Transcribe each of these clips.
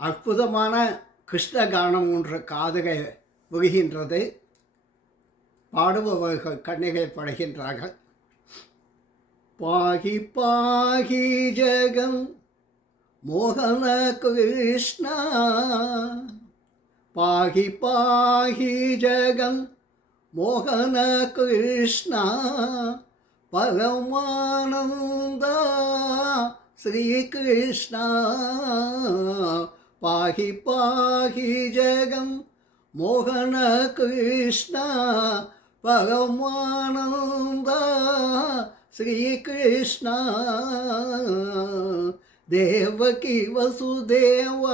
அற்புதமான கிருஷ்ண கானம் ஒன்று காதுகை விழுகின்றது. பாடுபவர்கள் கண்ணிகை படுகின்றார்கள். பாகி பாகி ஜெகம் மோகன கிருஷ்ணா, பாகி பாகி ஜெகம் மோகன கிருஷ்ணா, பரமானந்தா ஸ்ரீ கிருஷ்ணா. பாகி பாகி ஜெகம் மோகன கிருஷ்ணா, பரமானந்தா ஸ்ரீ கிருஷ்ணா. தேவகி வசுதேவ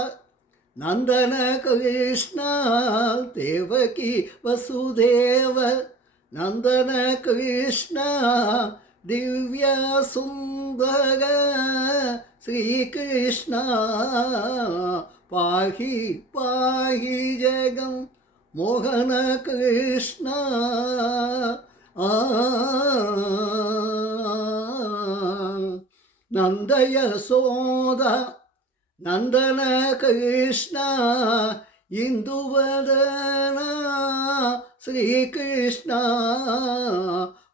நந்தன கிருஷ்ணா, தேவகி வசுதேவ நந்தன கிருஷ்ணா, திவ்ய சுந்தர ஸ்ரீ கிருஷ்ணா. பாகி பாகி ஜெகம் மோகன கிருஷ்ணா. நந்த யசோத நந்தன கிருஷ்ணா, இந்துவதன ஸ்ரீ கிருஷ்ணா.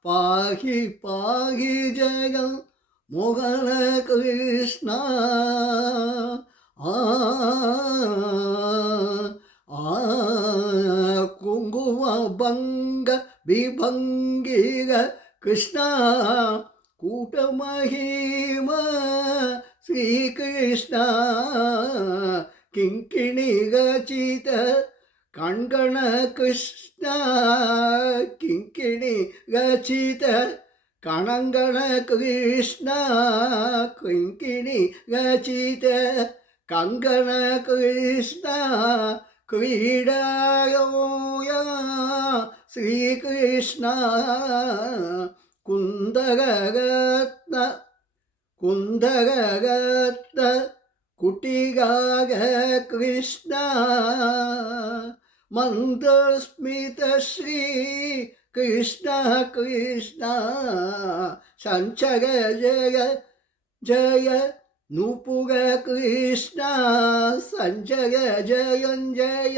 பாகி பாகி ஜெகம் மோகன கிருஷ்ணா. குங்கும பங்க விபங்கிக கிருஷ்ணா, கூட்டமஹிம ஸ்ரீ கிருஷ்ணா. கிங்கிணி கச்சித கண்கண கிருஷ்ணா, கிங்கிணி கச்சித கணங்கண கிருஷ்ணா, கிங்கிணி கச்சித கங்கண கிருஷ்ணா. கிரீடாயோய ஸ்ரீ கிருஷ்ணா. குந்தரரத்ன குந்தரரத்ன குட்டிகாக கிருஷ்ணா, மந்தஸ்மித ஸ்ரீ கிருஷ்ணா கிருஷ்ணா. சஞ்சர ஜய ஜய நூபுர கிருஷ்ணா, சஞ்சய ஜயஞ்சய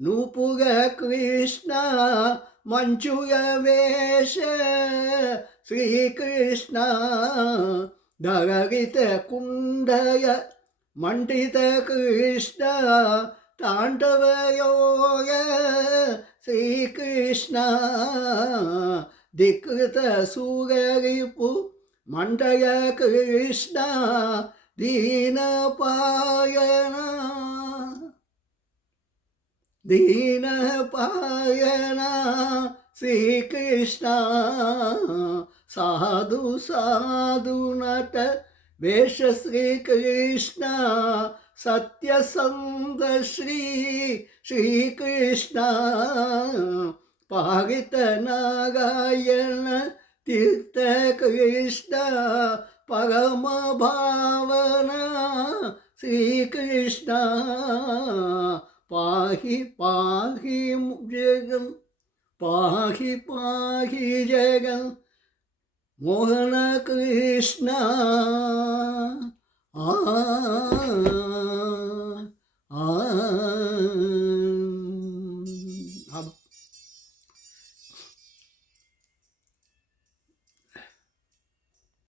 நூபுர கிருஷ்ணா. மஞ்சுர வேஷ ஸ்ரீ கிருஷ்ணா, தரகித குண்டய மண்டித கிருஷ்ணா, தாண்டவயோக ஸ்ரீ கிருஷ்ணா. திக்ருத சூரரிபு மண்டய கிருஷ்ணா, தீனபாயனா தீனபாயனா ஸ்ரீ கிருஷ்ணா. சாது சாது நட வேஷ ஸ்ரீ கிருஷ்ணா, சத்யசந்த ஸ்ரீ ஸ்ரீ கிருஷ்ணா. பாகித நாராயண தீர்த்த கிருஷ்ணா, பரம பாவனா ஸ்ரீ கிருஷ்ணா. பாகி பாகி ஜெகம் பாகி பாகி ஜெகம் மோகன கிருஷ்ணா.